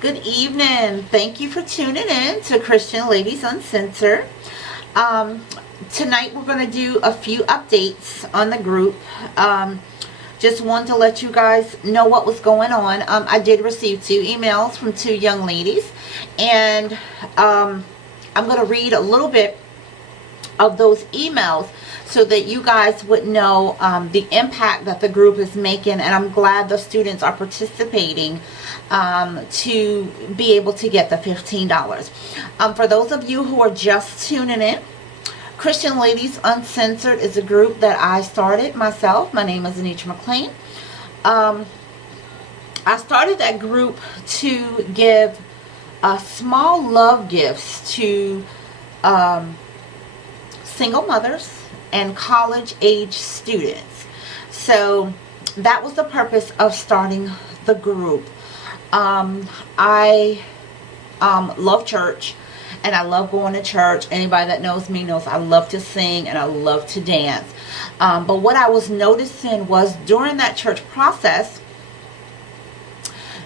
Good evening. Thank you for tuning in to Christian Ladies Uncensored. Tonight we're going to do a few updates on the group. Just wanted to let you guys know what was going on. I did receive 2 emails from 2 young ladies, and I'm going to read a little bit of those emails so that you guys would know the impact that the group is making, and I'm glad the students are participating to be able to get the $15. For those of you who are just tuning in, Christian Ladies Uncensored is a group that I started myself. My name is Anitra McClain. I started that group to give small love gifts to single mothers and college age students. So that was the purpose of starting the group. I love church, and I love going to church. Anybody that knows me knows I love to sing and I love to dance. But what I was noticing was during that church process,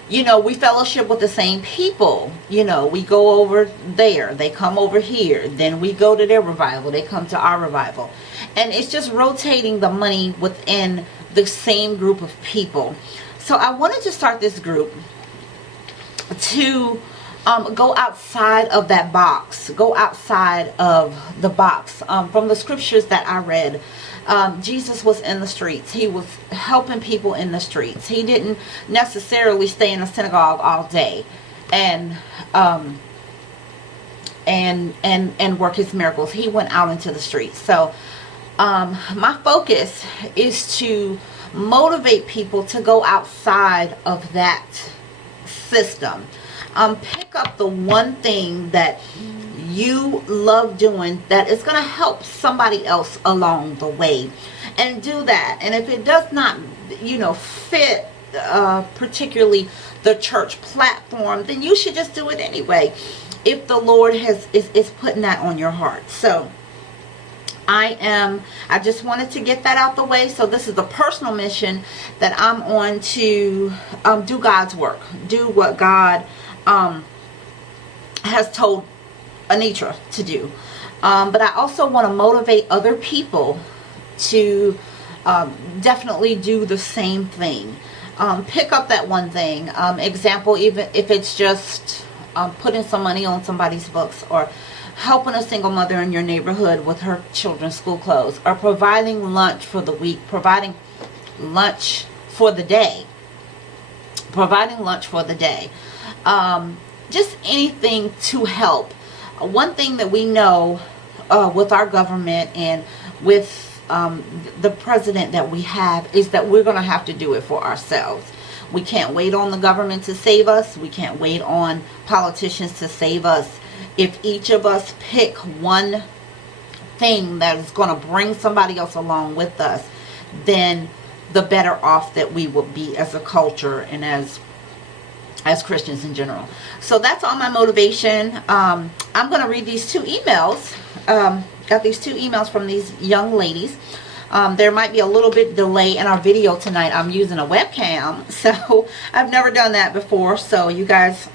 you know, we fellowship with the same people. You know, we go over there, they come over here, then we go to their revival, they come to our revival. And it's just rotating the money within the same group of people. So I wanted to start this group to go outside of that box, go outside of the box. From the scriptures that I read, Jesus was in the streets. He was helping people in the streets. He didn't necessarily stay in a synagogue all day and work his miracles. He went out into the streets. So my focus is to motivate people to go outside of that system. Pick up the one thing that you love doing that is going to help somebody else along the way, and do that. And if it does not, you know, fit particularly the church platform, then you should just do it anyway if the Lord is putting that on your heart. So I just wanted to get that out the way. So this is a personal mission that I'm on to do God's work, do what God has told Anitra to do. But I also want to motivate other people to definitely do the same thing. Pick up that one thing. Example, even if it's just putting some money on somebody's books, or helping a single mother in your neighborhood with her children's school clothes, or providing lunch for the week, providing lunch for the day, just anything to help. One thing that we know with our government and with the president that we have is that we're going to have to do it for ourselves. We can't wait on the government to save us. We can't wait on politicians to save us. If each of us pick one thing that is going to bring somebody else along with us, then the better off that we will be as a culture and as Christians in general. So that's all my motivation. I'm going to read these 2 emails. Got these 2 emails from these young ladies. There might be a little bit delay in our video tonight. I'm using a webcam, so I've never done that before. So you guys,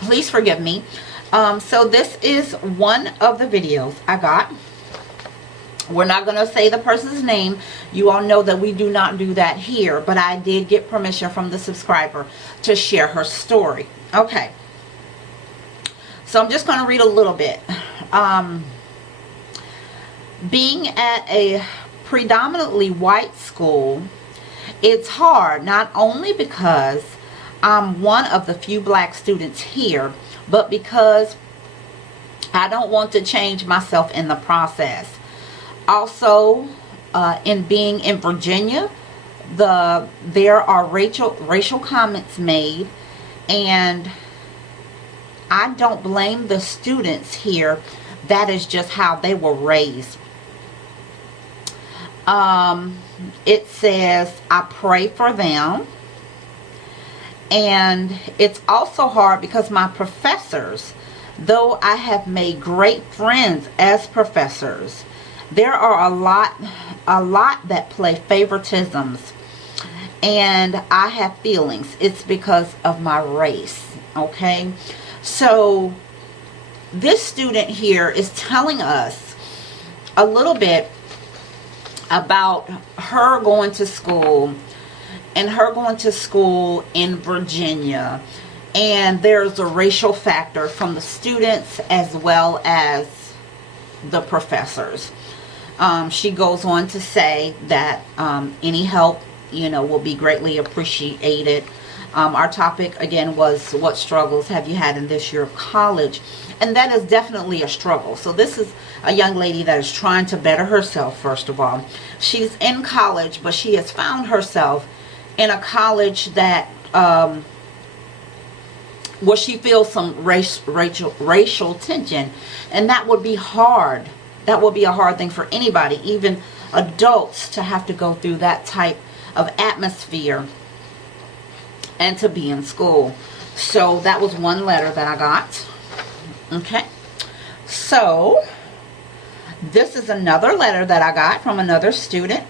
please forgive me. So this is one of the videos I got. We're not going to say the person's name. You all know that we do not do that here, but I did get permission from the subscriber to share her story. Okay. So I'm just going to read a little bit. Being at a predominantly white school, it's hard, not only because I'm one of the few black students here, but because I don't want to change myself in the process. Also, in being in Virginia, there are racial comments made, and I don't blame the students here. That is just how they were raised. It says, I pray for them. And it's also hard because my professors, though I have made great friends as professors, there are a lot that play favoritisms, and I have feelings. It's because of my race. Okay, so this student here is telling us a little bit about her going to school, and her going to school in Virginia, and there's a racial factor from the students as well as the professors. She goes on to say that any help, will be greatly appreciated. Our topic again was, what struggles have you had in this year of college? And that is definitely a struggle. So this is a young lady that is trying to better herself. First of all, she's in college, but she has found herself in a college that where she feels some racial tension, and that would be hard. That would be a hard thing for anybody, even adults, to have to go through that type of atmosphere and to be in school. So that was one letter that I got. Okay, so this is another letter that I got from another student.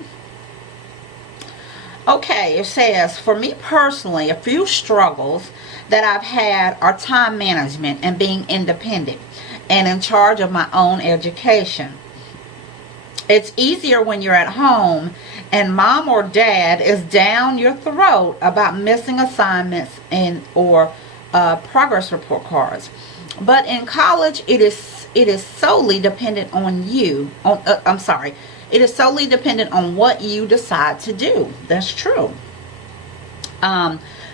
Okay, it says, for me personally, a few struggles that I've had are time management and being independent and in charge of my own education. It's easier when you're at home and mom or dad is down your throat about missing assignments or progress report cards. But in college, it is solely dependent on you. It is solely dependent on what you decide to do. That's true.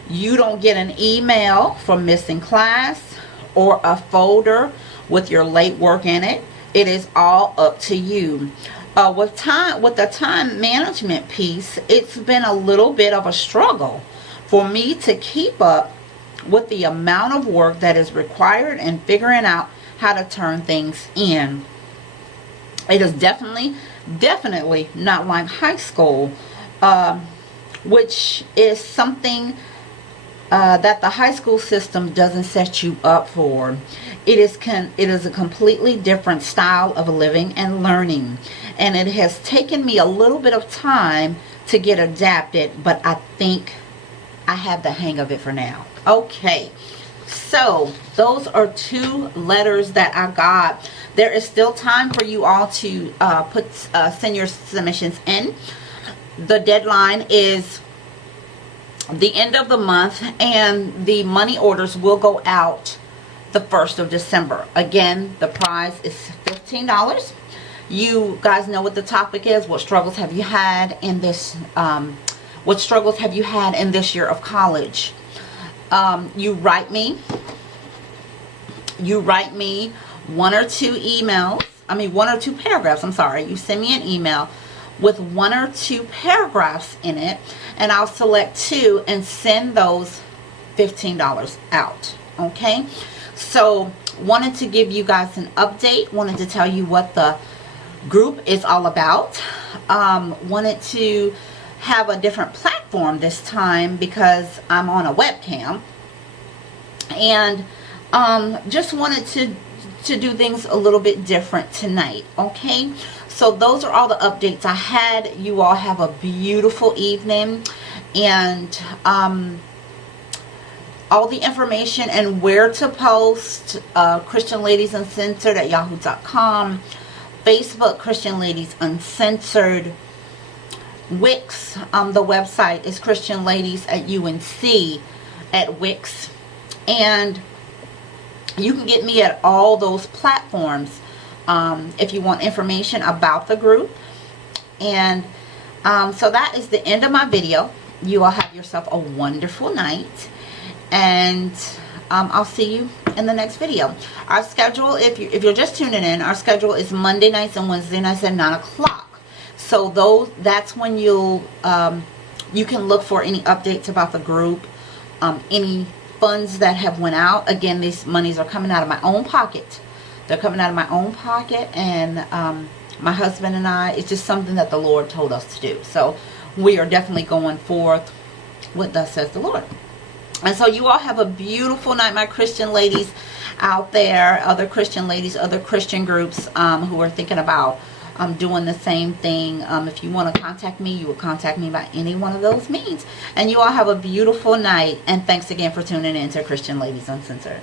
You don't get an email for missing class or a folder with your late work in it. It is all up to you. With the time management piece, it's been a little bit of a struggle for me to keep up with the amount of work that is required and figuring out how to turn things in. It is definitely not like high school, which is something that the high school system doesn't set you up for. It is a completely different style of living and learning, and it has taken me a little bit of time to get adapted, but I think I have the hang of it for now. Okay, so those are two letters that I got. There is still time for you all to send your submissions in. The deadline is the end of the month, and the money orders will go out the 1st of December. Again, the prize is $15. You guys know what the topic is. What struggles have you had in this what struggles have you had in this year of college? You write me one or two paragraphs. You send me an email with one or two paragraphs in it, and I'll select two and send those $15 out. Okay, so wanted to give you guys an update, wanted to tell you what the group is all about. Wanted to have a different platform this time because I'm on a webcam, and just wanted to do things a little bit different tonight. Okay, so those are all the updates I had. You all have a beautiful evening, and all the information and where to post, Christian Ladies Uncensored at yahoo.com, Facebook Christian Ladies Uncensored, Wix, the website is Christian Ladies at UNC at Wix, and you can get me at all those platforms if you want information about the group. And so that is the end of my video. You all have yourself a wonderful night, and I'll see you in the next video. Our schedule, if you're just tuning in, our schedule is Monday nights and Wednesday nights at 9 o'clock. So that's when you can look for any updates about the group, any funds that have went out. Again, these monies are coming out of my own pocket. They're coming out of my own pocket, and my husband and I, it's just something that the Lord told us to do. So we are definitely going forth with thus says the Lord. And so you all have a beautiful night, my Christian ladies out there, other Christian ladies, other Christian groups who are thinking about doing the same thing. If you want to contact me, you will contact me by any one of those means. And you all have a beautiful night. And thanks again for tuning in to Christian Ladies Uncensored.